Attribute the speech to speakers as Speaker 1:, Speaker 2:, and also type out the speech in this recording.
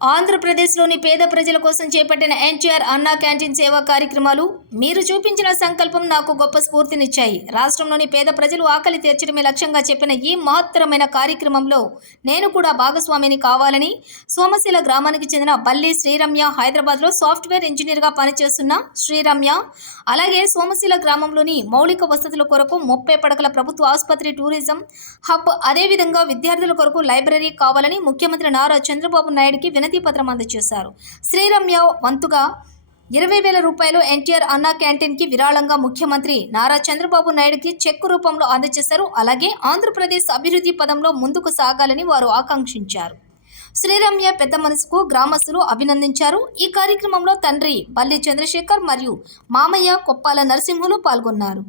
Speaker 1: ఆంధ్రప్రదేశ్లోని పేద ప్రజల కోసం చేపట్టిన ఎన్టీఆర్ అన్నా క్యాంటీన్ సేవా కార్యక్రమాలు మీరు చూపించిన సంకల్పం నాకు గొప్ప స్ఫూర్తినిచ్చాయి. రాష్ట్రంలోని పేద ప్రజలు ఆకలి తీర్చడమే లక్ష్యంగా చెప్పిన ఈ మహత్తరమైన కార్యక్రమంలో నేను కూడా భాగస్వామిని కావాలని సోమశిల గ్రామానికి చెందిన బల్లి శ్రీరమ్య హైదరాబాద్లో సాఫ్ట్వేర్ ఇంజనీర్గా పనిచేస్తున్న శ్రీరమ్య అలాగే సోమశిల గ్రామంలోని మౌలిక వసతుల కొరకు ముప్పై పడకల ప్రభుత్వ ఆసుపత్రి టూరిజం హబ్ అదేవిధంగా విద్యార్థుల కొరకు లైబ్రరీ కావాలని ముఖ్యమంత్రి నారా చంద్రబాబు నాయుడుకి వినతి పత్రం అందజేశారు. శ్రీరమ్య వంతుగా ఇరవై వేల రూపాయలు ఎన్టీఆర్ అన్నా క్యాంటీన్కి విరాళంగా ముఖ్యమంత్రి నారా చంద్రబాబు నాయుడుకి చెక్కు రూపంలో అందజేశారు. అలాగే ఆంధ్రప్రదేశ్ అభివృద్ధి పదంలో ముందుకు సాగాలని వారు ఆకాంక్షించారు. శ్రీరమ్య పెద్ద మనసుకు గ్రామస్తులు అభినందించారు. ఈ కార్యక్రమంలో తండ్రి బల్లి చంద్రశేఖర్ మరియు మామయ్య కొప్పాల నరసింహులు పాల్గొన్నారు.